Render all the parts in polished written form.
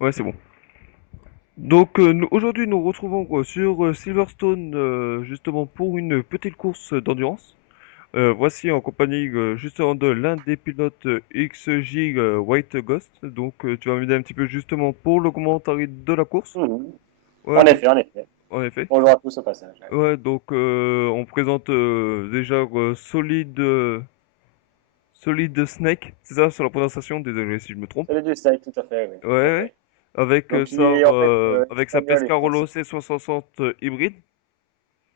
Ouais, c'est bon. Donc aujourd'hui, nous retrouvons sur Silverstone justement pour une petite course d'endurance. Voici en compagnie justement de l'un des pilotes XJ White Ghost. Donc tu vas m'aider un petit peu justement pour le commentaire de la course. Mhm. Ouais, En donc effet, en effet. en effet. Bonjour à tous au passage. Ouais. Ouais, donc on présente déjà Solid Snake, c'est ça sur la prononciation. Désolé si je me trompe. C'est le steak, tout à fait, oui, Ouais, tout à ouais. fait. Avec Donc, il est en fait avec sa espagnol et Pescarolo français. C160 hybride.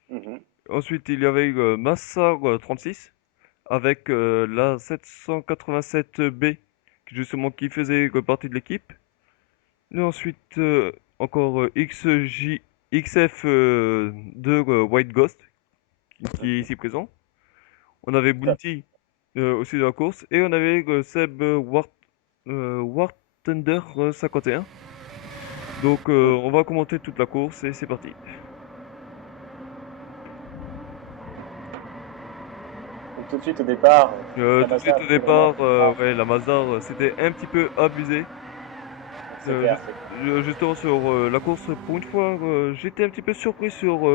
Mhm. Ensuite, il y avait Massa 36 avec la 787B qui faisait partie de l'équipe. Et ensuite, encore XF de White Ghost qui est Mhm. ici présent. On avait Tout à fait. Bounty aussi dans la course. Et on avait Seb War Thunder 51. Donc, Mhm. on va commenter toute la course et c'est parti. Donc, tout de suite au départ, la Tout de Mazda suite a au fait vraiment départ, ouais, la Mazda, c'était un petit peu abusé. c'est clair, Juste, c'est clair. justement sur la course, pour une fois, j'étais un petit peu surpris sur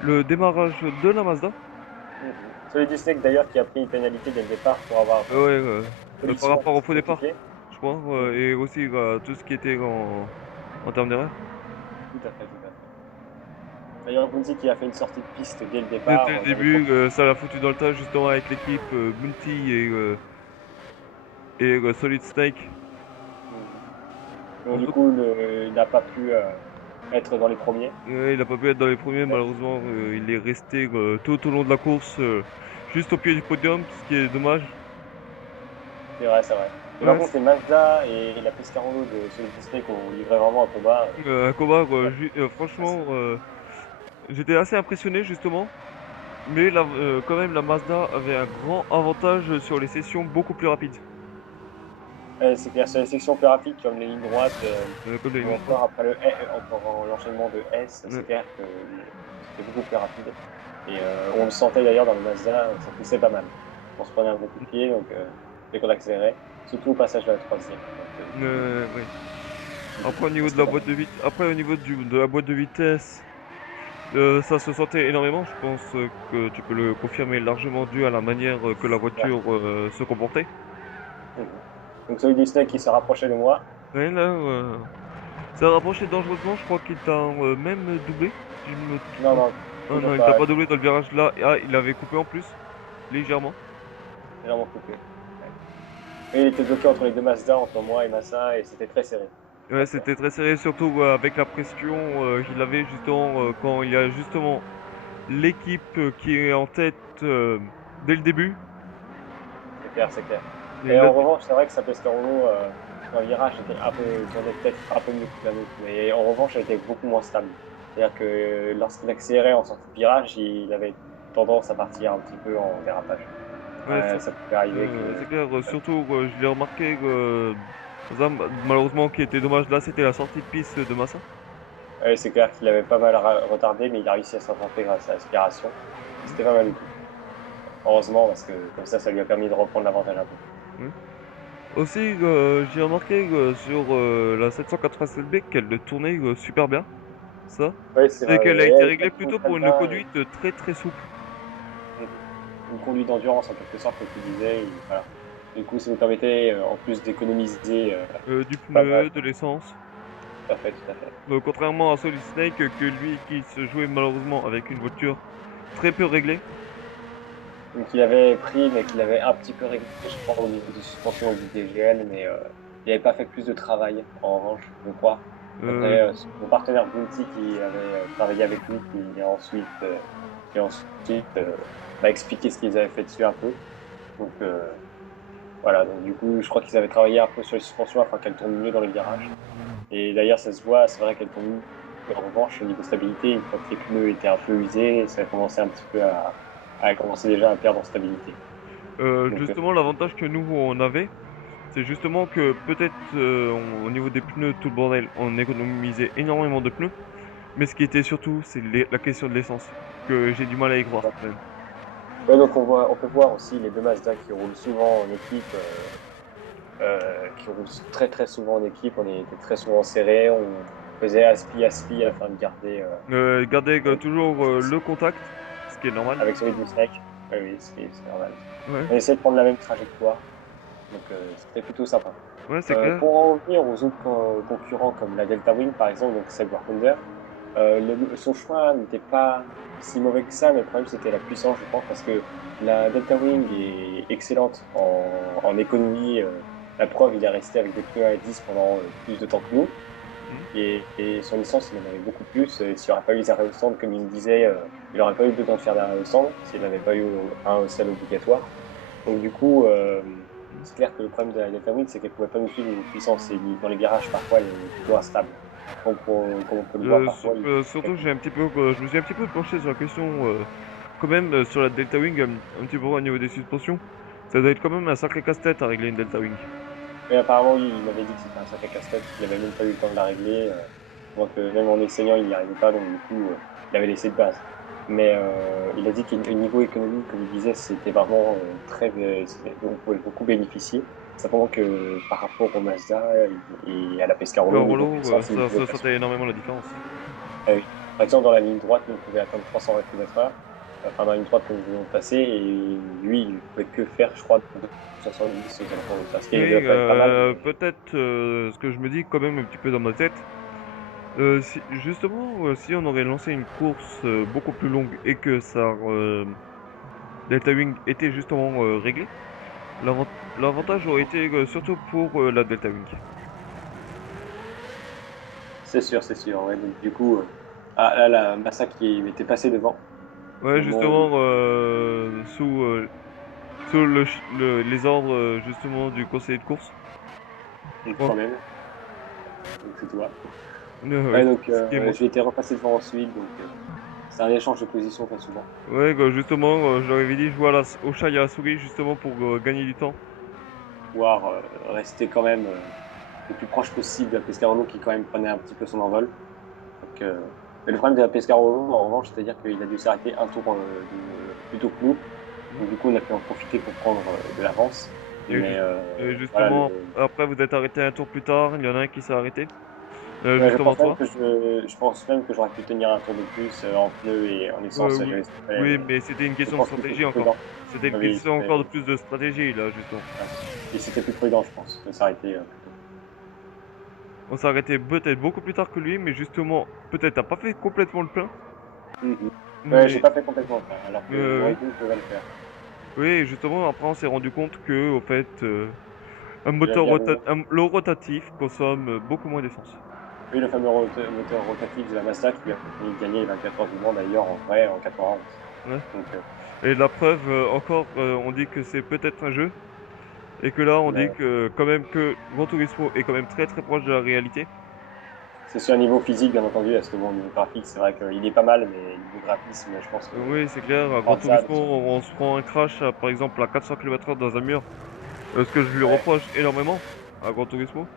le démarrage de la Mazda. Mhm. Celui du steak d'ailleurs qui a pris une pénalité dès le départ pour avoir Ouais, par collision rapport avec au ses faux départ, coéquipiers. je crois, Mhm. et aussi tout ce qui était en termes d'erreur. Tout à fait, tout à fait. D'ailleurs, Bunzi qui a fait une sortie de piste dès le Dès départ, le j'en ai début, profité. ça l'a foutu dans le tas justement avec l'équipe Bounty et Solid Snake. Mhm. Donc, On du se- coup, il n'a pas pu être dans les premiers. il n'a pas pu être dans les premiers, Ouais. malheureusement, il est resté tout au long de la course, juste au pied du podium, ce qui est dommage. C'est vrai, c'est vrai. Et par Ouais, contre, les Mazda et la Pescarolo de Solid Snake ont livré vraiment un combat un combat, assez. franchement, j'étais assez impressionné justement, mais quand même la Mazda avait un grand avantage sur les sessions beaucoup plus rapides. C'est clair, sur les sections plus rapides comme les lignes droites Comme les ou lignes droites. encore après encore l'enchaînement de S, c'est Ouais. clair que c'était beaucoup plus rapide. Et on le sentait d'ailleurs dans le Mazda, ça poussait pas mal. On se prenait un bon coup de pied, donc dès qu'on accélérait, surtout au passage de la troisième. Donc, Ouais. Après au ça niveau de c'était la pas mal. boîte de vitesse, après au niveau de la boîte de vitesse, ça se sentait énormément. Je pense que tu peux le confirmer largement dû à la manière que la Ouais. voiture se comportait. Mhm. Donc celui Snake qui s'est rapproché de moi. Ouais, là, ça a rapproché dangereusement. Je crois qu'il t'a même doublé, si je me Non, trompe. non, Ah non, toujours il t'a pas, pas doublé dans le virage là. Ah, il avait coupé en plus, légèrement. légèrement coupé. Ouais. Et il était bloqué entre les deux Mazda, entre moi et Massa, et c'était très serré. Ouais, Très serré. c'était très serré, surtout avec la pression qu'il avait justement quand il y a justement l'équipe qui est en tête dès le début. C'est clair, c'est clair. Et Et là, en revanche, c'est vrai que sa Pescarolo, dans le virage, était un peu, tournait peut-être un peu mieux que la nôtre. Mais en revanche, elle était beaucoup moins stable. C'est-à-dire que lorsqu'il accélérait en sortie de virage, il avait tendance à partir un petit peu en dérapage. ouais, Ça pouvait arriver que. c'est clair, surtout je l'ai remarqué, ça, malheureusement, qui était dommage là, c'était la sortie de piste de Massa. Ouais, c'est clair qu'il avait pas mal retardé, mais il a réussi à se rattraper grâce à l'aspiration. C'était pas mal du tout. Heureusement, parce que comme ça lui a permis de reprendre l'avantage un peu. Ouais. Aussi, j'ai remarqué sur la 787B qu'elle tournait super bien. Ça, Oui, c'est c'est vrai, oui. qu'elle a été Elle réglée patine plutôt très pour une bien. conduite très très souple. Mhm. Une conduite d'endurance en quelque sorte, comme tu disais. Et voilà. Du coup, ça nous permettait en plus d'économiser Du pas mal. pneu, de l'essence. Tout à fait, tout à fait. Contrairement à Solid Snake, que lui qui se jouait malheureusement avec une voiture très peu réglée. Donc il avait pris, mais qu'il avait un petit peu réglé, je crois, au niveau de suspension au bout des GL, mais il n'avait pas fait plus de travail, en revanche, je crois. Euh, D'après mon partenaire Bounty qui avait travaillé avec lui, qui ensuite m'a expliqué ce qu'ils avaient fait dessus un peu. Donc voilà, donc du coup, je crois qu'ils avaient travaillé un peu sur les suspensions afin qu'elles tournent mieux dans les virages. Et d'ailleurs, ça se voit, c'est vrai qu'elle tombe. En revanche, au niveau stabilité, une fois que les pneus étaient un peu usés, ça a commencé un petit peu à commencer déjà à perdre en stabilité. Donc, Justement, l'avantage que nous on avait, c'est justement que peut-être au niveau des pneus, tout le bordel, on économisait énormément de pneus. Mais ce qui était surtout, c'est la question de l'essence, que j'ai du mal à y croire quand même. ouais, donc on peut voir aussi les deux Mazda qui roulent souvent en équipe. qui roulent très très souvent en équipe. On était très souvent serrés. On faisait aspi afin de garder Gardez avec, toujours le contact, ce qui est normal. avec celui du Snake. Oui, oui, c'est normal. Ouais, On essayait de prendre la même trajectoire, donc c'était plutôt sympa. ouais, c'est clair. Pour en revenir aux autres concurrents comme la Delta Wing par exemple, donc Seb Wartender, son choix n'était pas si mauvais que ça, mais le problème c'était la puissance, je pense, parce que la Delta Wing est excellente en économie. La preuve, il est resté avec des pneus à 10 pendant plus de temps que nous. Hmm. Et son licence, il en avait beaucoup plus. Et s'il n'y aurait pas eu les arrêts au stand, comme il me disait, il n'aurait pas eu besoin de faire d'arrêt au stand s'il n'avait pas eu un au sel obligatoire. Donc du coup, c'est clair que le problème de la Delta Wing, c'est qu'elle ne pouvait pas nous suivre niveau puissance. Et dans les virages, parfois, elle est plutôt instable. Comme on peut le voir parfois, il Surtout, je me suis un petit peu penché sur la question, quand même, sur la Delta Wing, un petit peu au niveau des suspensions. Ça doit être quand même un sacré casse-tête à régler une Delta Wing. Mais apparemment, oui, il m'avait dit que c'était un sacré casse-tête, qu'il n'avait même pas eu le temps de la régler. Donc, même en essayant, il n'y arrivait pas. Donc, du coup, il avait laissé de base. Mais il a dit qu'au niveau économique, comme il disait, c'était vraiment on pouvait beaucoup bénéficier. Simplement que par rapport au Mazda et à la Le Pescarolo, niveau Rollo, puissance, il ne ça, pouvait ça pas suivre. sentait énormément la différence. Ah oui. Par exemple, dans la ligne droite, nous, on pouvait atteindre 320 km/h. Enfin, dans la ligne droite que nous venions de passer. Et lui, il ne pouvait que faire, je crois, 270 aux alentours de ça. Ce qui est Oui, quand même pas mal. peut-être ce que je me dis quand même un petit peu dans ma tête. Justement, si on aurait lancé une course beaucoup plus longue et que sa Delta Wing était justement réglée, l'avantage aurait été surtout pour la Delta Wing. C'est sûr. Ouais. Donc, du coup, là, la Massa qui était passé devant, au Ouais, moment où justement, sous les ordres justement du conseiller de course. il Bon, quand même, donc c'est toi. oui, Ouais, donc, ce qui est moi. j'ai été repassé devant ensuite, donc c'est un échange de position très souvent. Ouais, justement, je leur avais dit jouer au chat et à la souris justement pour gagner du temps. Pouvoir rester quand même le plus proche possible de la Pescarolo qui, quand même, prenait un petit peu son envol. Donc, mais le problème de la Pescarolo, en revanche, c'est-à-dire qu'il a dû s'arrêter un tour plus tôt que nous. Hmm. Donc, du coup, on a pu en profiter pour prendre de l'avance. Et, Mais voilà, justement, après vous êtes arrêté un tour plus tard, il y en a un qui s'est arrêté. ouais, Justement toi. je pense même que j'aurais pu tenir un tour de plus en pneus et en essence. Oui, oui, mais c'était une Je question de pense qu'il était stratégie plus encore. prudent. C'était une Oui, question encore de plus de stratégie là, justement. ouais. Et c'était plus prudent, je pense, de s'arrêter plus tôt. On s'est arrêté peut-être beaucoup plus tard que lui, mais justement, peut-être t'as pas fait complètement le plein. Mhm. Ouais, j'ai Mais pas fait complètement le plein, alors que j'aurais oui, dit que je devais le faire. oui, et justement, après on s'est rendu compte que, au fait, J'avais bien raison. le rotatif consomme beaucoup moins d'essence. Oui, le fameux moteur rotatif de la Mazda qui lui a permis de gagner les 24 heures du Mans d'ailleurs en vrai en 91. Ouais. Donc, Et la preuve, encore, on dit que c'est peut-être un jeu, et que là, on dit mais que quand même que Gran Turismo est quand même très très proche de la réalité. c'est sur un niveau physique, bien entendu, parce que bon, au niveau graphique, c'est vrai qu'il est pas mal, mais niveau graphisme, je pense que Oui, c'est clair, à Gran Forza, Turismo, on se prend un crash, par exemple, à 400 km/h dans un mur. Ce que je lui ouais, reproche énormément à Gran Turismo,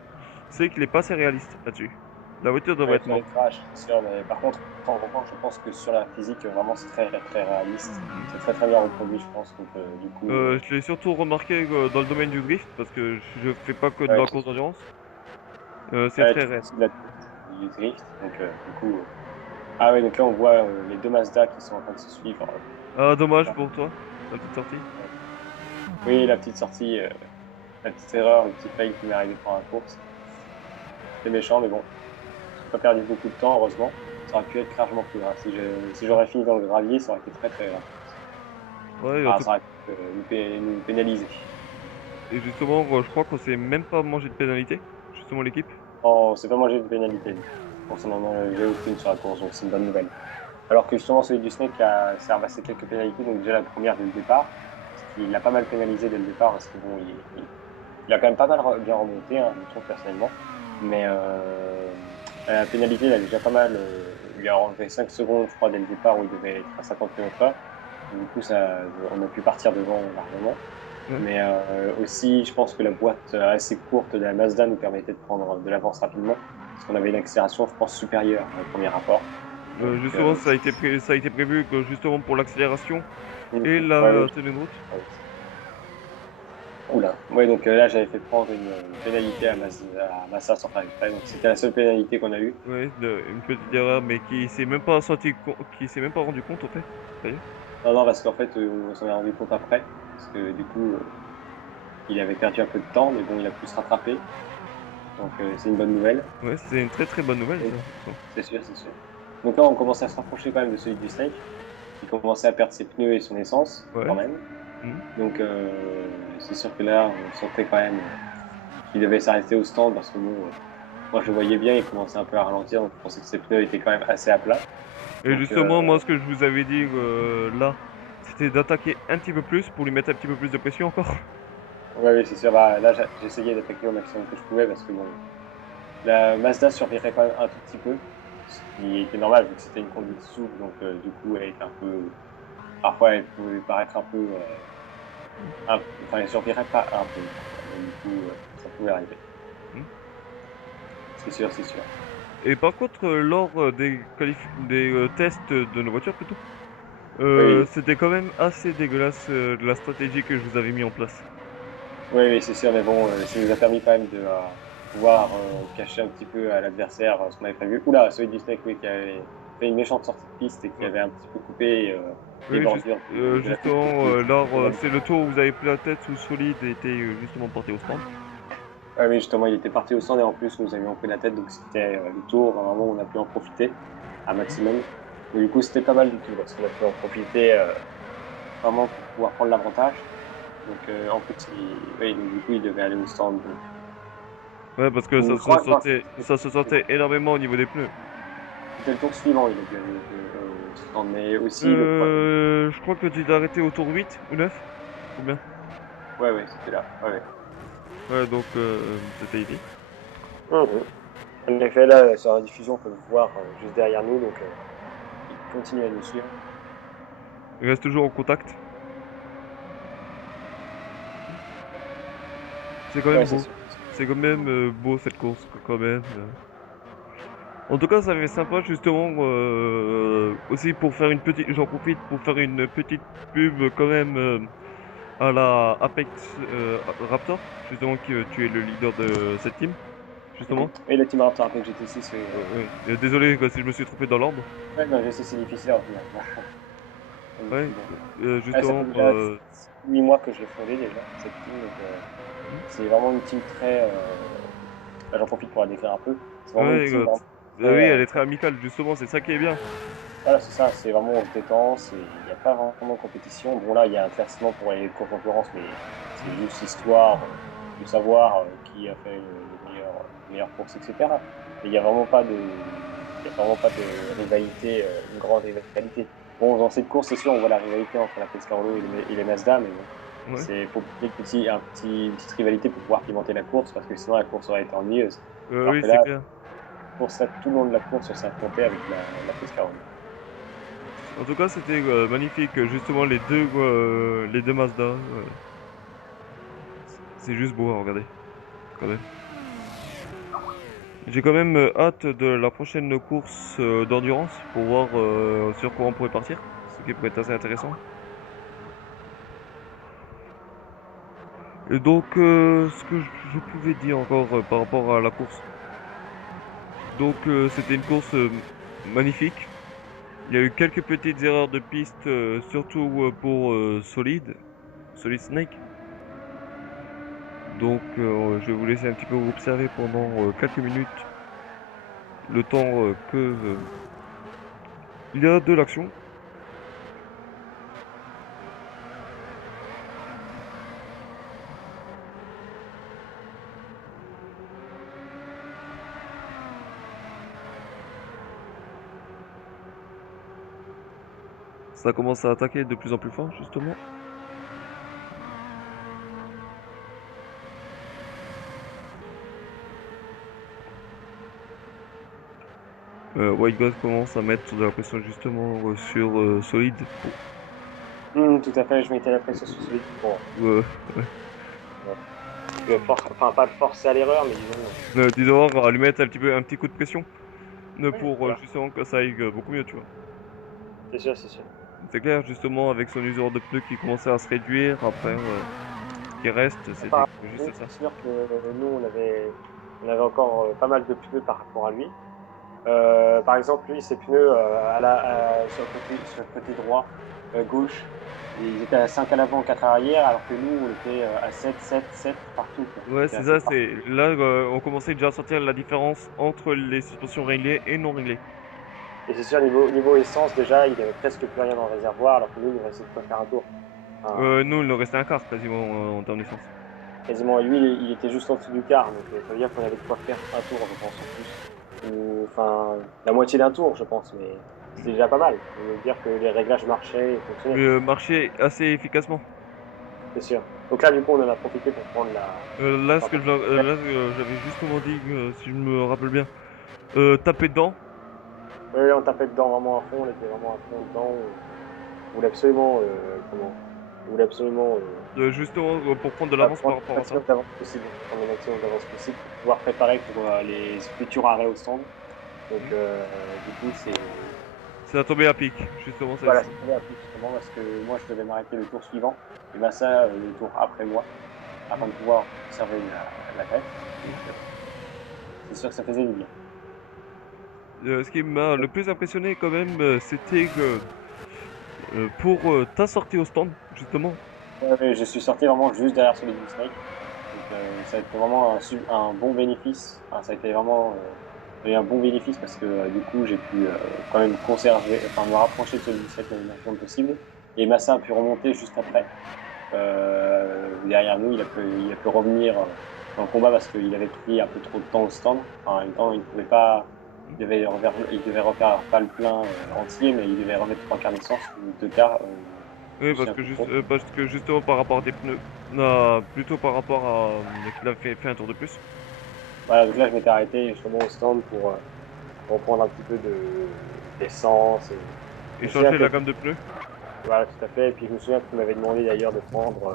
c'est qu'il est pas assez réaliste là-dessus. La voiture devrait ouais, être sur les morte. crashs, c'est sûr, mais par contre, en revanche, je pense que sur la physique, vraiment, c'est très réaliste. C'est très très bien reproduit, je pense. Donc, du coup, Je l'ai surtout remarqué dans le domaine du drift, parce que je fais pas que de ouais, la course d'endurance. C'est ouais, très tu fais réel. aussi de du drift. Donc, du coup, ah ouais, donc là, on voit les deux Mazda qui sont en train de se suivre. Ah, dommage Ouais. pour toi, la petite sortie. Oui, la petite sortie, la petite erreur, le petit fail qui m'est arrivé pendant la course. C'est méchant, mais bon, j'ai pas perdu beaucoup de temps, heureusement. Ça aurait pu être largement plus grave. Si j'aurais fini dans le gravier, ça aurait été très grave. Ouais, Ah, ça aurait pu nous pénaliser. et justement, je crois qu'on s'est même pas mangé de pénalité, justement l'équipe. Oh, c'est pas manger de pénalité, lui. On s'en a mangé aucune sur la course, donc c'est une bonne nouvelle. Alors que justement, celui du Snake s'est ramassé quelques pénalités, donc déjà la première dès le départ, ce qui l'a pas mal pénalisé dès le départ, parce que bon, il a quand même pas mal bien remonté, hein, je trouve personnellement. Mais la pénalité, il a déjà pas mal. Il lui a enlevé 5 secondes, je crois, dès le départ où il devait être à 50 km/h. Du coup, on a pu partir devant largement. Ouais. Mais aussi, je pense que la boîte assez courte de la Mazda nous permettait de prendre de l'avance rapidement, parce qu'on avait une accélération, je pense, supérieure au premier rapport. Donc, Justement, ça a été prévu que justement pour l'accélération mhm, et ouais, ouais, la tenue de route. ouais. Oula. Ouais, donc là, j'avais fait prendre une pénalité à Massa sans faire exprès. Donc c'était la seule pénalité qu'on a eue. Ouais, une petite erreur, mais qui s'est même pas qui s'est même pas rendu compte, au fait, d'ailleurs. Non, non, parce qu'en fait, on s'en est rendu compte après. Parce que du coup, il avait perdu un peu de temps, mais bon, il a pu se rattraper. Donc c'est une bonne nouvelle. Ouais, c'est une très très bonne nouvelle, Et ça. c'est sûr, c'est sûr. Donc là, on commençait à se rapprocher quand même de celui du Snake. Il commençait à perdre ses pneus et son essence, quand Ouais. même. Mhm. Donc c'est sûr que là, on sentait quand même qu'il devait s'arrêter au stand parce que bon, moi je le voyais bien, il commençait un peu à ralentir, donc je pensais que ses pneus étaient quand même assez à plat. Et Donc justement, moi, ce que je vous avais dit là, c'était d'attaquer un petit peu plus pour lui mettre un petit peu plus de pression encore. ouais, oui, c'est sûr. Bah, là, j'essayais d'attaquer au maximum que je pouvais parce que bon, la Mazda survirait quand même un tout petit peu, ce qui était normal vu que c'était une conduite souple, donc du coup, elle était un peu, parfois, elle pouvait paraître un peu, enfin, elle survirait pas un peu, quoi. Donc du coup, ça pouvait arriver. Mhm. C'est sûr, c'est sûr. Et par contre, lors des tests de nos voitures, plutôt, Oui, c'était quand même assez dégueulasse la stratégie que je vous avais mis en place. oui, oui, c'est sûr, mais bon, ça nous a permis quand même de pouvoir cacher un petit peu à l'adversaire ce qu'on avait prévu. Oula, celui du Snake, oui, qui avait fait une méchante sortie de piste et qui Ouais. avait un petit peu coupé les Oui, bordures de la piste. justement, Ouais, c'est le tour où vous avez pris la tête sous solide et était justement porté au stand. oui, justement, il était parti au stand et en plus, nous avions pris la tête, donc c'était le tour, vraiment, on a pu en profiter un Mhm. maximum. Donc, du coup, c'était pas mal du tout parce qu'on a pu en profiter vraiment pour pouvoir prendre l'avantage. Donc, en plus, oui, donc, du coup, il devait aller au stand. Ouais, parce que Donc, je crois que non, ça se sentait énormément au niveau des pneus. c'était le tour suivant, il a dû aller au stand, mais aussi le premier. Je crois que tu t'es arrêté au tour 8 ou 9. Combien? Ouais, ouais, c'était là. Ouais, ouais. Ouais, donc c'était ici. Mhm. En effet, là, sur la diffusion, on peut le voir juste derrière nous, donc il continue à nous suivre. Il reste toujours en contact. C'est quand Ouais, même c'est beau. sûr. C'est quand même beau cette course, quand même. En tout cas, ça fait sympa justement aussi pour faire une petite. J'en profite pour faire une petite pub quand même à la Apex Raptor, justement que tu es le leader de cette team, Mhm. justement. Et le Team Raptor avec GT6, oui. Ouais. Désolé quoi, si je me suis trompé dans l'ordre. Ouais, non, je sais, c'est difficile à retenir. Donc, du Ouais, coup, bon. Ouais, ça fait justement. déjà 8 mois que je l'ai fondée déjà, cette team, donc Hmm. c'est vraiment une team très. Là, j'en profite pour la décrire un peu. C'est vraiment une Ouais, team vraiment oui, très, elle est très amicale, justement, c'est ça qui est bien. voilà, c'est ça, c'est vraiment on se détend, il n'y a pas vraiment de compétition. Bon, là, il y a un classement pour les courses d'endurance, mais c'est Hmm. juste histoire de savoir qui a fait les meilleures courses, etc. Mais il y a vraiment pas de rivalité, une grande rivalité. Bon, dans cette course, c'est sûr, on voit la rivalité entre la Pescarolo et les Mazda, mais bon, Ouais, faut qu'il y ait une petite rivalité pour pouvoir pimenter la course, parce que sinon la course aurait été ennuyeuse. Alors oui, que c'est là, clair. tout le long de la course, on s'affrontait avec la Pescarolo. En tout cas, c'était magnifique, justement, les deux Mazda. C'est juste beau à regarder, quand même. J'ai quand même hâte de la prochaine course d'endurance pour voir sur quoi on pourrait partir, ce qui pourrait être assez intéressant. Et donc, ce que je pouvais dire encore par rapport à la course. Donc, c'était une course magnifique. Il y a eu quelques petites erreurs de piste, surtout pour Solid Snake. Donc, je vais vous laisser un petit peu observer pendant quelques minutes le temps que il y a de l'action. Ça commence à attaquer de plus en plus fort, justement. White God commence à mettre de la pression justement sur Solid. Tout à fait, je mettais la pression sur celui pour Euh, enfin pas le forcer à l'erreur, mais disons, disons, à lui mettre un petit coup de pression ouais, pour voilà, justement que ça aille beaucoup mieux, tu vois. c'est sûr, c'est sûr. C'est clair, justement, avec son usure de pneus qui commençait à se réduire après, qui reste, c'était Par juste contre, ça. c'est sûr que nous, on avait encore pas mal de pneus par rapport à lui. Par exemple, lui, ses pneus sur le côté droit, gauche, ils étaient à 5 à l'avant, 4 à l'arrière, alors que nous, on était à 7, 7, 7 partout, quoi. On Ouais, était c'est à ça, 7 partout. c'est là on commençait déjà à sentir la différence entre les suspensions réglées et non réglées. Et c'est sûr, niveau essence, déjà, il avait presque plus rien dans le réservoir, alors que nous, il nous restait de quoi faire un tour. Enfin, Nous, il nous restait un quart quasiment en termes d'essence. quasiment, lui, il était juste en dessous du quart, donc ça veut dire qu'on avait de quoi faire un tour, je pense, en plus. Ou, enfin, la moitié d'un tour, je pense, mais c'est déjà pas mal. Ça veut dire que les réglages marchaient et fonctionnaient, Mais quoi. marchait assez efficacement. C'est sûr. Donc là, du coup, on en a profité pour prendre la. Là, ce Enfin, que là, j'avais justement dit, si je me rappelle bien, taper dedans. ouais, on tapait dedans vraiment à fond, on était vraiment à fond dedans. On voulait absolument, on voulait absolument Justement pour prendre de l'avance prendre par le rapport à ça. maximum d'avance possible, prendre le maximum d'avance possible pour pouvoir préparer pour les futurs arrêts au stand. Donc, Hmm. du coup, Ça a tombé à pic, justement, c'est voilà, ça. c'est tombé à pic justement parce que moi, je devais m'arrêter le tour suivant et ben ça, le tour après moi, afin de pouvoir conserver la tête. Donc, c'est sûr que ça faisait du bien. Ce qui m'a le plus impressionné quand même, c'était que pour ta sortie au stand, justement, Ouais, ouais, je suis sorti vraiment juste derrière Solid Snake. Donc, ça a été vraiment un bon bénéfice. Enfin, ça a été vraiment un bon bénéfice parce que du coup, j'ai pu quand même conserver, enfin, me rapprocher de Solid Snake le maximum possible. Et Massa a pu remonter juste après. Derrière nous, il a pu revenir dans le combat parce qu'il avait pris un peu trop de temps au stand. Enfin, en même temps, il pouvait pas, il devait refaire pas le plein entier, mais il devait remettre trois quarts d'essence ou deux quarts. Je oui, me souviens plus trop. parce que justement par rapport à tes pneus, plutôt par rapport à qu'il a fait un tour de plus, Voilà, donc là, je m'étais arrêté justement au stand pour prendre un petit peu d'essence. Et je et me souviens changer que la gamme de pneus. voilà, tout à fait. Et puis je me souviens que tu m'avais demandé d'ailleurs de prendre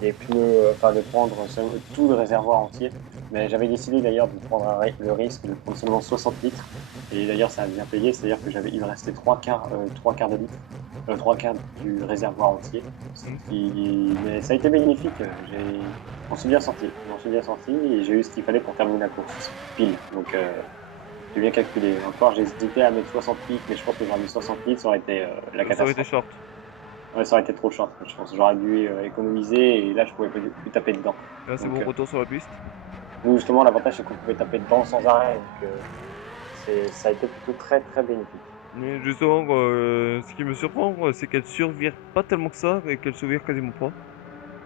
les pneus, enfin de prendre tout le réservoir entier. Mais j'avais décidé d'ailleurs de prendre le risque de prendre seulement 60 litres. Et d'ailleurs, ça a bien payé, c'est-à-dire que il me restait trois quarts de litre, trois quarts du réservoir entier. Hmm. Mais ça a été bénéfique. On s'est bien sorti. On s'est bien sorti et j'ai eu ce qu'il fallait pour terminer la course. Pile. Donc, j'ai bien calculé. Encore, j'ai hésité à mettre 60 litres, mais je pense que j'aurais mis 60 litres, ça aurait été la Ça aurait été catastrophe. short. Ouais, ça aurait été trop short, je pense. J'aurais dû économiser et là, je pouvais plus taper dedans. Là, c'est Donc, mon retour sur la piste. nous, justement, l'avantage, c'est qu'on pouvait taper dedans sans arrêt. Donc, ça a été plutôt très, très bénéfique. Mais justement, ce qui me surprend, c'est qu'elle survire pas tellement que ça, et qu'elle survire quasiment pas,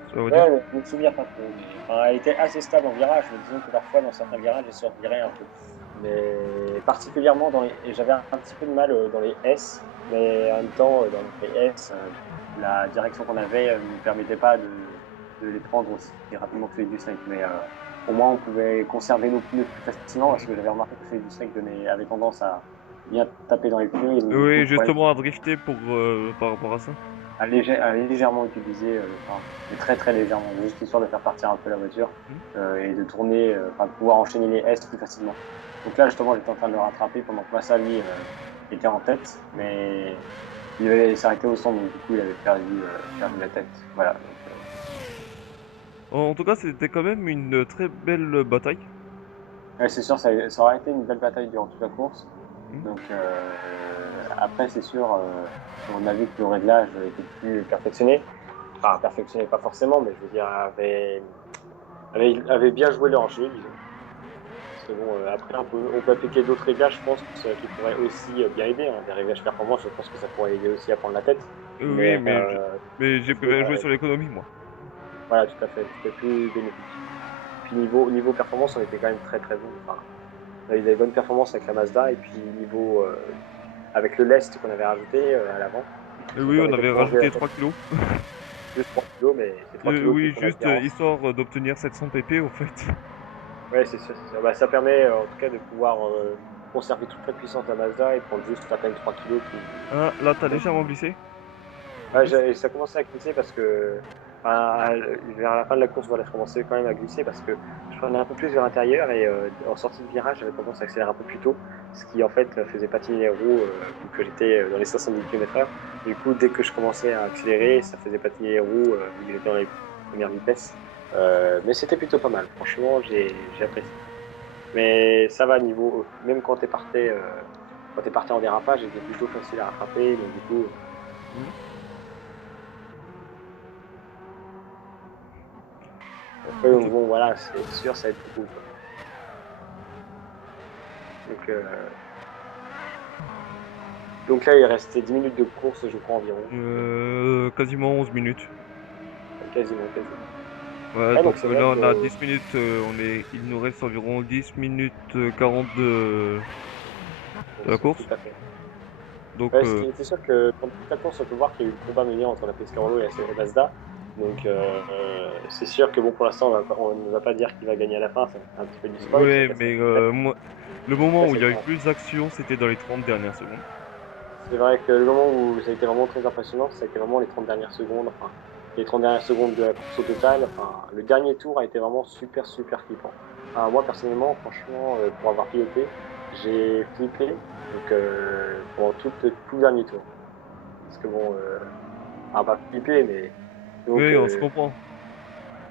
sur la voiture. Ouais, je me souviens pas trop, mais enfin, elle était assez stable en virage, mais disons que parfois, dans certains virages, elle survirait un peu. Mais particulièrement et j'avais un petit peu de mal dans les S, mais en même temps, dans les S, la direction qu'on avait ne nous permettait pas de les prendre aussi rapidement que celui du Snake. Mais au moins, on pouvait conserver nos pneus plus facilement parce Hmm. que j'avais remarqué que celui du Snake avait tendance à bien taper dans les pneus et donc, du coup, Oui, le problème, justement à drifter par rapport à ça. à légèrement utiliser le frein, mais très très légèrement, juste histoire de faire partir un peu la voiture Hmm. et de tourner, enfin de pouvoir enchaîner les S plus facilement. Donc là, justement, j'étais en train de le rattraper pendant que Massa, lui, était en tête, mais il s'arrêtait au centre, donc du coup, il avait perdu la tête. Voilà. Donc, En tout cas, c'était quand même une très belle bataille. ouais, c'est sûr, ça aurait été une belle bataille durant toute la course. Hmm. Donc après, c'est sûr, on a vu que le réglage était plus perfectionné. Enfin, perfectionné, pas forcément, mais je veux dire, avait bien joué leur jeu, disons. Parce que bon, après, on peut appliquer d'autres réglages, je pense, qui pourraient aussi bien aider, hein. Des réglages performants, je pense que ça pourrait aider aussi à prendre la tête. Oui, Mais mais j'ai jouer préféré jouer sur l'économie, moi. voilà, tout à fait, c'était plus bénéfique. Puis niveau performance, on était quand même très très bon. Enfin, on a eu des bonnes performances avec la Mazda, et puis avec le lest qu'on avait rajouté à l'avant, Et qui nous oui, on permettait de avait prolonger la rajouté tête 3 kilos. juste 3 kilos, mais c'est 3 kilos qui Oui, font la juste différence. histoire d'obtenir 700 pp, au fait. Ouais, c'est sûr, c'est sûr. Bah, ça permet en tout cas de pouvoir conserver toute la puissance de la Mazda et prendre juste à peine 3 kilos Ah, là, qui t'as font. légèrement glissé, en Ouais, plus. ça commençait à glisser parce que vers la fin de la course, voilà, je commençais quand même à glisser parce que je prenais un peu plus vers l'intérieur et en sortie de virage, j'avais tendance à accélérer un peu plus tôt, ce qui en fait faisait patiner les roues vu que j'étais dans les 70 km/h. Du coup, dès que je commençais à accélérer, ça faisait patiner les roues vu que j'étais dans première vitesse. Mais c'était plutôt pas mal. Franchement, j'ai apprécié. Mais ça va niveau, même quand t'es parti en dérapage, c'était plutôt facile à rattraper. Donc du coup, Mhm. après, En tout- bon voilà, c'est sûr, ça va être beaucoup, quoi. Donc, donc là, il restait 10 minutes de course, je crois environ. Donc, Quasiment 11 minutes. quasiment, quasiment. Ouais, Ouais, donc donc c'est vrai là on a que 10 minutes, il nous reste environ 10 minutes 40 de la tout course. à fait. Donc Ouais, c'est sûr que pendant toute la course, on peut voir qu'il y a eu le combat mené entre la Pescarolo et la Mazda. Donc, c'est sûr que bon, pour l'instant, on ne va pas dire qui va gagner à la fin. Ça va faire un petit peu du spoil, ouais, chacun sa mais tête. moi, le moment Là, où il y a c'était eu plus d'action, c'était dans les 30 dernières secondes. C'est vrai que le moment où ça a été vraiment très impressionnant, ça a été vraiment les 30 dernières secondes, enfin, les 30 dernières secondes de la course au total. Enfin, le dernier tour a été vraiment super, super flippant. Enfin, moi, personnellement, franchement, pour avoir piloté, j'ai flippé donc, pendant tout le dernier tour. Parce que bon, enfin, pas flippé, mais donc, Oui, on se comprend.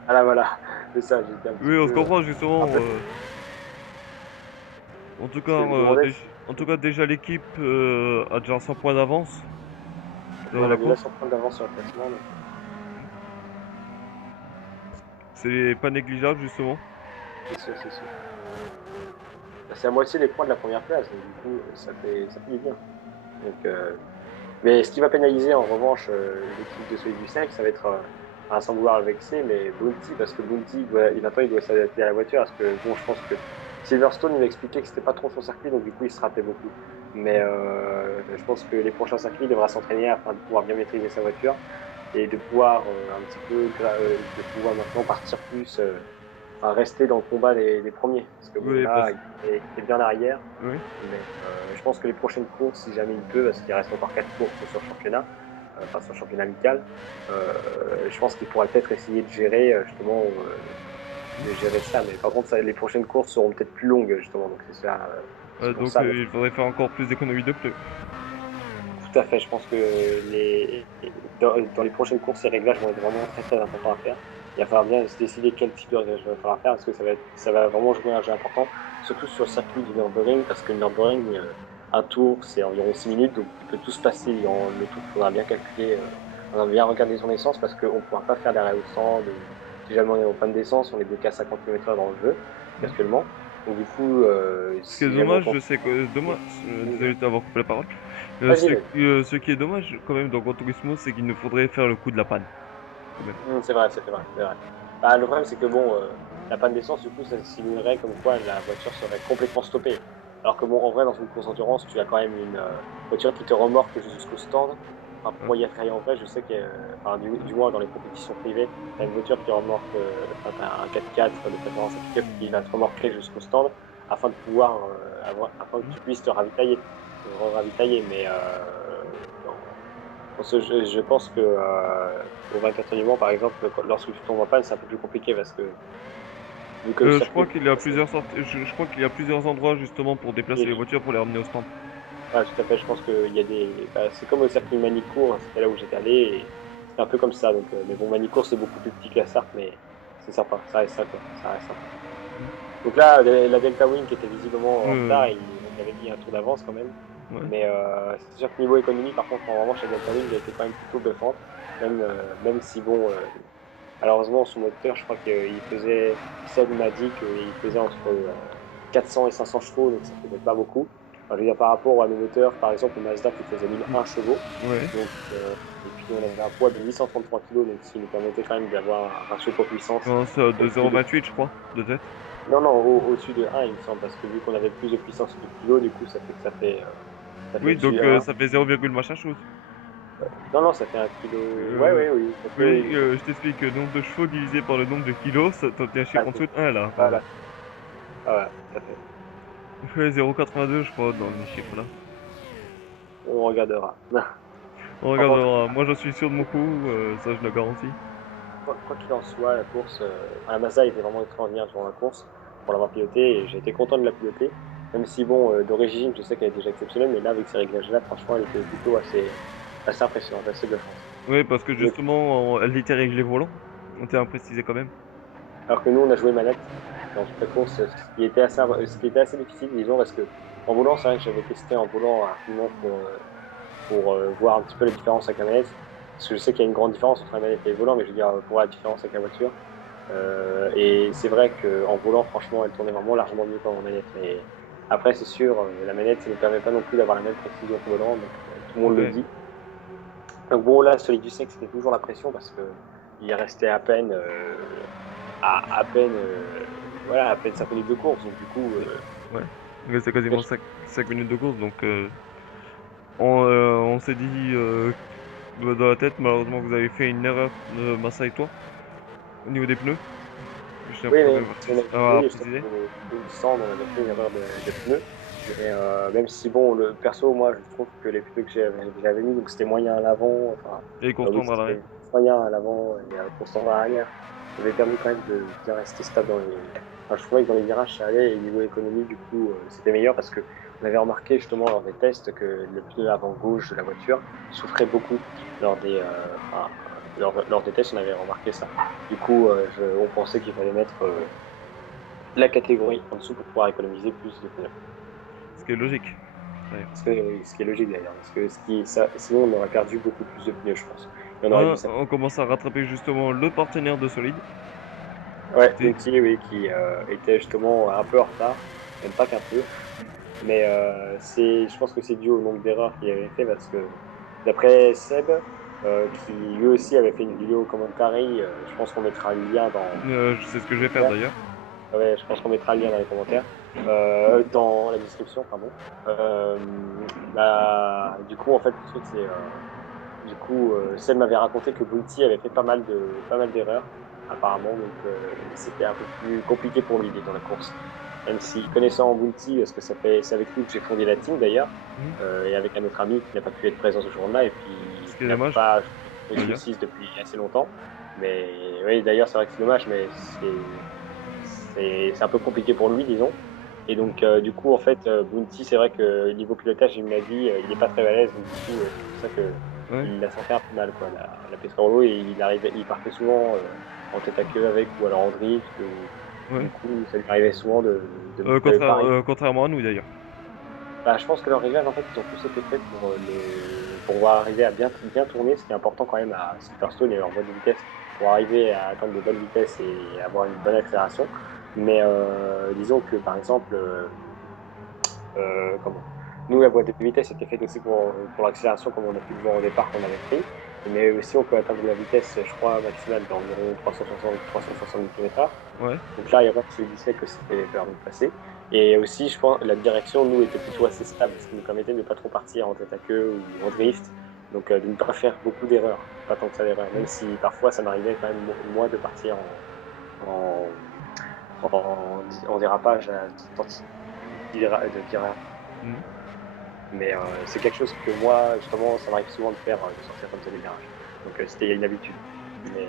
voilà, voilà, c'est ça, j'étais Oui, on se comprend un justement. peu, En tout parce cas, que je me demandais en tout cas, déjà l'équipe a déjà 100 points d'avance dans on la a déjà course. 100 points d'avance sur le classement, donc, C'est pas négligeable justement. c'est sûr, c'est sûr. Bah, c'est à moitié les points de la première place, donc du coup, ça fait du bien. Donc, mais ce qui va pénaliser en revanche l'équipe de Solid du 5, ça va être, sans vouloir le vexer, mais Bounty, parce que Bounty, maintenant il doit s'adapter à la voiture, parce que bon, je pense que Silverstone, il m'a expliqué que c'était pas trop son circuit, donc du coup, il se ratait beaucoup. Mais je pense que les prochains circuits, il devra s'entraîner afin de pouvoir bien maîtriser sa voiture et de pouvoir un petit peu, de pouvoir maintenant partir plus, enfin, rester dans le combat des premiers. Parce que bon, Oui, là, il est bien arrière. oui. Mais je pense que les prochaines courses, si jamais il peut, parce qu'il reste encore 4 courses sur le championnat, enfin sur le championnat amical, je pense qu'il pourrait peut-être essayer de gérer justement de gérer ça. Mais par contre, les prochaines courses seront peut-être plus longues justement, donc c'est ça, c'est pour Donc ça. Mais il faudrait faire encore plus d'économies de pneus. tout à fait, je pense que dans les prochaines courses, les réglages vont être vraiment très très importants à faire. Il va falloir bien se décider quel type de réglage il va falloir faire parce que ça va vraiment jouer un jeu important, surtout sur le circuit du Nürburgring parce que le Nürburgring, un tour, c'est environ 6 minutes, donc il peut tout se passer dans le tour. Il faudra bien calculer, faudra bien regarder son essence parce qu'on ne pourra pas faire d'arrêt au stand ou si jamais on est en panne d'essence, on est bloqué à 50 km/h dans le jeu Mhm. virtuellement. Donc du coup, Ce qui est si jamais on dommage, tombe... je sais que dommage, désolé de t'avoir coupé la parole. Vas-y, vas-y. Ce qui est dommage quand même dans Gran Turismo, c'est qu'il nous faudrait faire le coup de la panne. Quand même. C'est vrai, c'est vrai, c'est vrai. Bah, le problème, c'est que bon, la panne d'essence, du coup, ça simulerait comme quoi la voiture serait complètement stoppée. Alors que bon, en vrai, dans une course endurance, tu as quand même une voiture qui te remorque jusqu'au stand. Enfin, Ouais. pour y être en vrai, je sais que, enfin, du moins dans les compétitions privées, tu as une voiture qui remorque, enfin, tu as un 4x4, de préférence un pick-up, qui va te remorquer jusqu'au stand afin de pouvoir afin que Mhm. tu puisses te ravitailler, ravitailler. Mais je pense que au 24 du Mans, par exemple, lorsque tu tombes en panne, c'est un peu plus compliqué parce que vu que le Je crois circuit qu'il y a est assez plusieurs sorties, je crois qu'il y a plusieurs endroits justement pour déplacer les piégé. voitures pour les ramener au stand. Ouais, tout à fait. Je pense qu'il y a c'est comme au circuit Manicourt, c'était là où j'étais allé et c'était un peu comme ça. Donc, mais bon, Manicourt, c'est beaucoup plus petit que la Sarthe, mais c'est sympa. Ça reste sympa. Ça reste sympa. Mhm. Donc là, la Delta Wing qui était visiblement en Euh, retard, on avait mis un tour d'avance quand même. ouais. Mais c'est sûr que niveau économie, par contre, en revanche, la Delta Wing a été quand même plutôt bluffante. Même si, bon, malheureusement, son moteur, je crois qu'il faisait, Seb m'a dit qu'il faisait entre 400 et 500 chevaux, donc ça faisait pas beaucoup. Enfin, je veux dire, par rapport à nos moteurs, par exemple, le Mazda qui faisait 1001 chevaux, Ouais. donc, et puis on avait un poids de 833 kilos, donc ce qui nous permettait quand même d'avoir un ratio poids-puissance Non, c'est de au-dessus de 0,28 je crois, de tête. non, non, au-dessus de 1, il me semble, parce que vu qu'on avait plus de puissance de kilos, du coup, ça fait Oui, au-dessus donc de 1. ça fait 0, machin chose. Non, non, ça fait 1 kilo. Ouais, Euh, ouais, oui, ça fait, oui, oui. je t'explique, le nombre de chevaux divisé par le nombre de kilos, ça t'obtient un chiffre Ah, en dessous de 1 là, apparemment. voilà. Ah, voilà, tout à fait. Ouais, 0,82 je crois dans les chiffres là. On regardera. On Par contre, regardera. Moi, je suis sûr de mon coup, ça, je le garantis. quoi qu'il en soit, la course, enfin, la Mazda était vraiment extraordinaire durant la course pour l'avoir pilotée et j'ai été content de la piloter. Même si, bon, d'origine, je sais qu'elle est déjà exceptionnelle, mais là, avec ces réglages-là, franchement, elle était plutôt assez impressionnante, assez bluffante. Oui, parce que Mais justement, elle était réglée volant. On tient à préciser quand même. Alors que nous, on a joué manette dans toute la course, ce qui était assez difficile, disons, parce que en volant, c'est vrai que j'avais testé en volant rapidement pour voir un petit peu la différence avec la manette. Parce que je sais qu'il y a une grande différence entre la manette et le volant, mais je veux dire, pour voir la différence avec la voiture. Et c'est vrai qu'en volant, franchement, elle tournait vraiment largement mieux qu'en manette. Mais après, c'est sûr, la manette, ça ne nous permet pas non plus d'avoir la même précision que le volant, donc tout le monde le Ouais. dit. Donc bon, là, celui du sec, c'était toujours la pression parce que il restait à peine, à peine, voilà, à peine 5 minutes de course. Donc du coup, Ouais. Il restait quasiment 5 minutes de course, donc on s'est dit dans la tête, malheureusement, que vous avez fait une erreur, Massa et toi, au niveau des pneus. Je tiens oui, à mais à oui, je sais préciser. qu'au stand, on avait fait une erreur de pneus. Mais même si, bon, le perso, moi, je trouve que les pneus que j'avais mis, donc c'était moyen à l'avant, enfin, Et oui, constant à l'arrêt. c'était moyen à l'avant et constant à l'arrière. Ça avait permis quand même de bien rester stable dans les. Enfin, je trouvais que dans les virages, ça allait et niveau économie, du coup, c'était meilleur parce que on avait remarqué justement lors des tests que le pneu avant gauche de la voiture souffrait beaucoup lors enfin, lors des tests, on avait remarqué ça. Du coup, on pensait qu'il fallait mettre la catégorie en dessous pour pouvoir économiser plus de pneus. Ce qui est logique, d'ailleurs. Ce qui est logique d'ailleurs, parce que sinon on aurait perdu beaucoup plus de pneus, je pense. Et on aurait dû On commence à rattraper justement le partenaire de Solid. Ouais, Bounty. Bounty, oui, qui était justement un peu en retard, même pas qu'un peu. Mais je pense que c'est dû au nombre d'erreurs qu'il avait fait, parce que d'après Seb, qui lui aussi avait fait une vidéo commentary, je pense qu'on mettra le lien Je sais ce que je vais faire d'ailleurs. ouais, je pense qu'on mettra le lien dans les commentaires, dans la description, pardon. Euh, du coup, en fait, le truc, c'est, du coup, Seb m'avait raconté que Bounty avait fait pas mal d'erreurs, apparemment, donc c'était un peu plus compliqué pour lui dans la course. Même si, connaissant Bounty, parce que c'est avec lui que j'ai fondé la team d'ailleurs, Mhm. et avec un autre ami qui n'a pas pu être présent ce jour-là, et puis Ce qui qui est n'a dommage, pas joué sur d'ailleurs. 6 depuis assez longtemps. Mais oui, d'ailleurs, c'est vrai que c'est dommage, mais c'est un peu compliqué pour lui, disons. Et donc, du coup, en fait, Bounty, c'est vrai que niveau pilotage, il m'a dit, il est pas très balèze, donc du coup, c'est pour ça que Ouais. il la sentait un peu mal, quoi, la Pescarolo, et il partait souvent en tête à queue avec, ou alors en drift, ou Ouais. du coup, ça lui arrivait souvent de pas arriver. Contrairement à nous d'ailleurs. Bah, je pense que leurs réglages, en fait, ils ont tous été faits pour pouvoir arriver à bien tourner, ce qui est important quand même à Silverstone et leur voie de vitesse, pour arriver à atteindre de bonnes vitesses et avoir une bonne accélération. Mais disons que, par exemple, comment nous, la boîte de vitesse était faite aussi pour l'accélération, comme on a pu le voir au départ qu'on avait pris. Mais aussi, on peut atteindre la vitesse, je crois, maximale d'environ 370 km/h. Ouais. Donc là, il y a pas celui du sec que c'était permis de passer. Et aussi, je pense, la direction, nous, était plutôt assez stable, ce qui nous permettait de ne pas trop partir en tête à queue ou en drift. Donc, de ne pas faire beaucoup d'erreurs. Pas tant que ça d'erreurs. Même Mhm. si parfois, ça m'arrivait quand même, moi, de partir en, en dérapage à sortie de virage. Mhm. Mais c'est quelque chose que moi, justement, ça m'arrive souvent de faire, de sortir comme ça des virages. Donc, c'était une habitude. Mais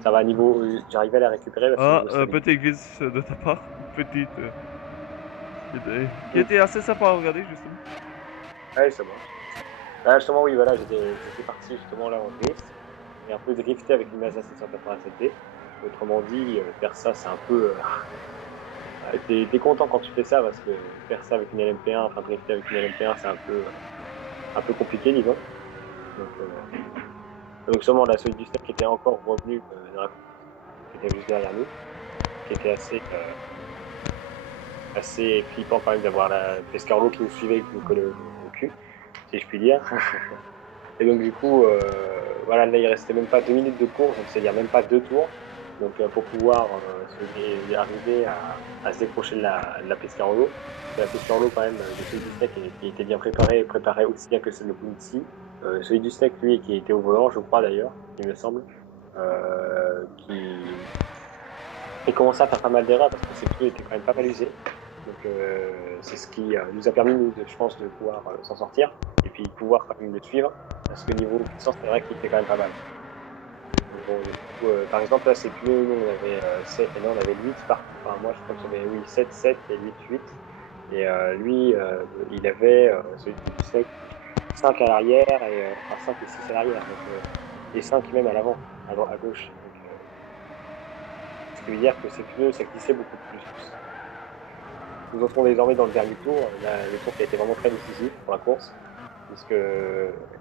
ça va à niveau, j'arrivais à la récupérer parce que Ah, niveau stabilité. petite quiz de ta part. Petite. Qui était assez sympa à regarder justement. Ouais, ça marche. Là, justement, oui, voilà, j'étais parti justement là en drift et un peu drifté avec une Mazda 787D. Autrement dit, faire ça, c'est un peu. T'es content quand tu fais ça parce que faire ça avec une LMP1, enfin drifter avec une LMP1, c'est un peu compliqué, disons. Donc, justement, la solide du steak était encore revenue dans la course, qui était juste derrière nous, qui était assez flippant quand même d'avoir la Pescarolo qui nous suivait, qui nous collait au cul, si je puis dire. Et donc, du coup, voilà, là, il restait même pas 2 minutes de course, donc c'est-à-dire même pas 2 tours. Donc, pour pouvoir arriver à se décrocher de la Pescarolo. La Pescarolo, quand même, de celui du Steak, qui était bien préparé aussi bien que celle de Punti. Celui du Steak, lui, qui était au volant, je crois d'ailleurs, il me semble, qui commençait à faire pas mal d'erreurs parce que ses pneus étaient quand même pas mal usés. Donc, c'est ce qui nous a permis, nous, je pense, de pouvoir s'en sortir et puis pouvoir quand même le suivre parce que niveau puissance, c'est vrai qu'il était quand même pas mal. Donc, bon, du coup, par exemple, là, ces pneus, nous, on avait, et là, on avait 8 enfin, moi, je crois que j'avais, oui, 7 7 et 8 8. Et lui, il avait, celui du sec, 5 à l'arrière, et, enfin 5 et 6 à l'arrière, donc, et 5 même à l'avant, à gauche. Donc, ce qui veut dire que ces pneus, ça glissait beaucoup plus. Nous entrons désormais dans le dernier tour, le tour qui a été vraiment très décisif pour la course, puisque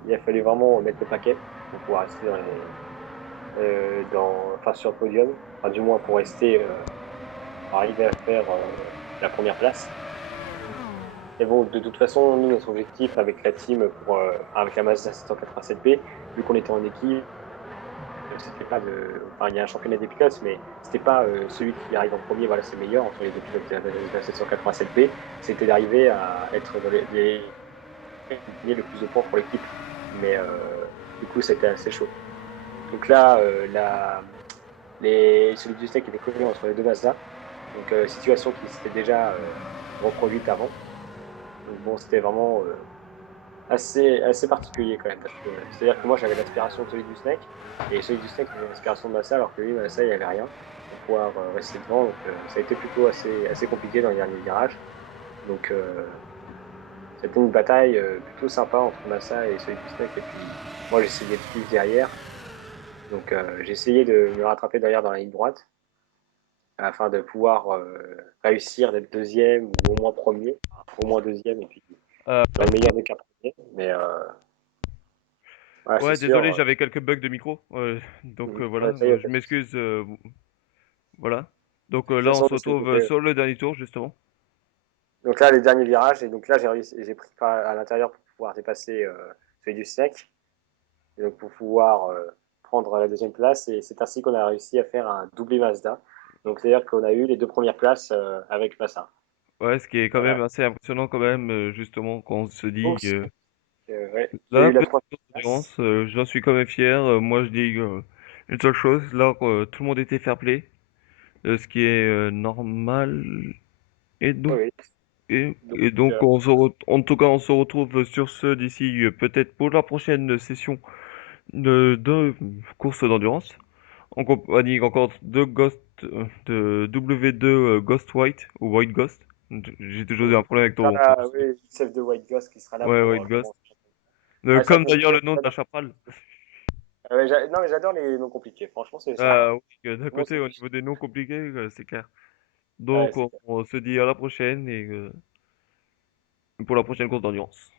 il a fallu vraiment mettre le paquet pour pouvoir rester enfin, sur le podium, enfin, du moins pour rester, pour arriver à faire la première place. Et bon, de toute façon, nous, notre objectif avec la team, avec la Mazda 787P, vu qu'on était en équipe, c'était pas enfin, il y a un championnat des pilotes, mais c'était pas celui qui arrive en premier, voilà, c'est le meilleur entre les deux pilotes de la 787P, c'était d'arriver à être dans gagner le plus de points pour l'équipe. Mais du coup, c'était assez chaud. Donc là, celui du steak était collé entre les deux Mazda. Donc, situation qui s'était déjà reproduite avant. Donc bon, c'était vraiment assez particulier quand même. Parce que c'est-à-dire que moi, j'avais l'aspiration de celui du Snake. Et celui du Snake avait l'aspiration de Massa, alors que lui, Massa, il n'y avait rien pour pouvoir rester devant. Donc ça a été plutôt assez compliqué dans les derniers virages. Donc c'était une bataille plutôt sympa entre Massa et celui du Snake. Et puis moi, j'essayais de suivre derrière. Donc j'ai essayé de me rattraper derrière dans la ligne droite afin de pouvoir réussir d'être deuxième ou au moins premier, au moins deuxième et puis Euh, dans le meilleur des cas premier. Mais ouais, c'est ouais, sûr. désolé, j'avais quelques bugs de micro. Donc Ouais, voilà, ça y est, je pas de souci. m'excuse. Voilà. Donc De toute là, on façon, se retrouve sur le dernier tour, justement. donc là, les derniers virages, et donc là, j'ai pris à l'intérieur pour pouvoir dépasser celui du sec, et donc pour pouvoir prendre la deuxième place, et c'est ainsi qu'on a réussi à faire un doublé Mazda. Donc c'est-à-dire qu'on a eu les deux premières places avec Massa. Ouais, ce qui est quand même Voilà. assez impressionnant quand même, justement, quand on se dit, Donc, ouais, j'ai là, eu la petite troisième course place. d'endurance, j'en suis quand même fier. Moi, je dis une seule chose, là, tout le monde était fair play, ce qui est normal. Et Oui, donc, oui. Donc, et donc en tout cas, on se retrouve sur ce d'ici peut-être pour la prochaine session de course d'endurance, en compagnie encore de de W2 Ghost White ou White Ghost. J'ai toujours eu un problème avec ton ah pseudo. oui, chef de White Ghost qui sera là Ouais, pour White Ghost. commencer. Ah, ça Comme peut d'ailleurs le être. nom de la chaparral. Ouais, non, mais j'adore les noms compliqués. Franchement, c'est sympa. Ah oui, d'un Moi, côté, au niveau des noms compliqués, c'est clair. ouais, Donc, c'est on se dit à la prochaine et pour la prochaine course d'endurance.